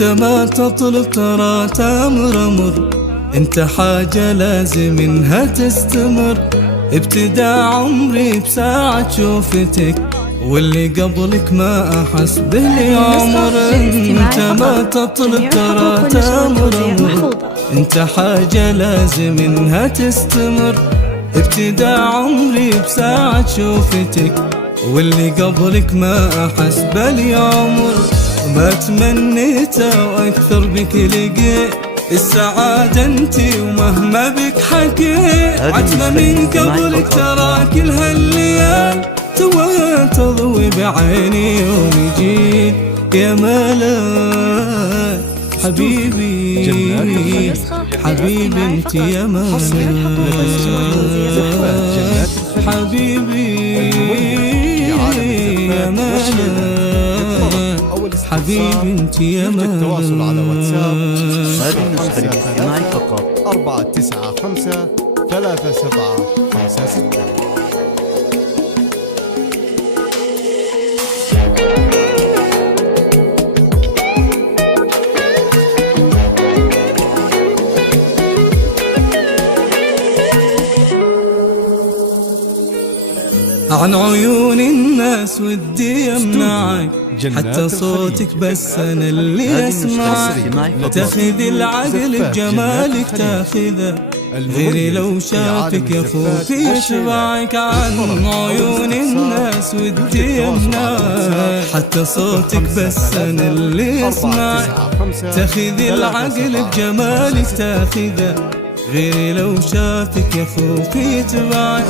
انت ما تطلب ترى تامر امر، انت حاجة لازم انها تستمر. ابتداء عمري بساعة شوفتك، واللي قبلك ما احس به لي عمر. انت ما تطلب ترى تامر امر، انت حاجة لازم انها تستمر. ابتداء عمري بساعة شوفتك، واللي قبلك ما احس بالي عمر. ما تمنيته واكثر بك لقيت السعادة انتي، ومهما بك حكيت عتمة من قبلك ترى كل هالليال توها تضوي بعيني يوم يجيك يا ملاك. حبيبي حبيبي انت يا ملاك، حبيبي يا ملاك، حبيبي انت يا ملاك. التواصل على واتساب هذه النسخة للاستماع فقط 495 3756. عن عيون الناس ودي امنعك، حتى صوتك بس انا اللي اسمعك. تاخذ العقل بجمالك تاخذه، غيري لو شافك يا خوفي يشبعك. عن عيون الناس ودي امنعك، حتى صوتك بس انا اللي اسمعك. تاخذ العقل بجمالك تاخذه، غيري لو شافك يا خوفي يتبعك.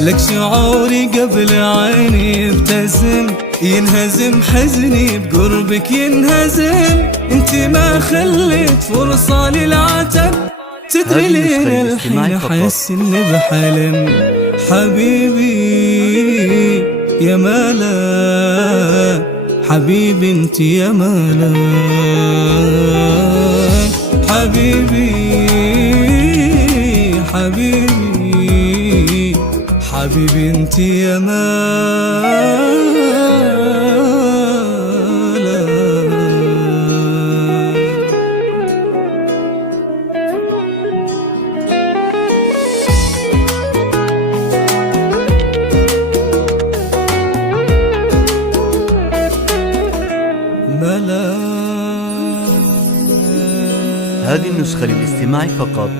لك شعوري قبل عيني يبتسم، ينهزم حزني بقربك ينهزم. انت ما خليت فرصة للعتب، تدري لين الحين احس اني بحلم. حبيبي يا ملاك، حبيبي انت يا ملاك، حبيبي حبيبي حبيبي انت يا ملاك. هذه النسخة للاستماع فقط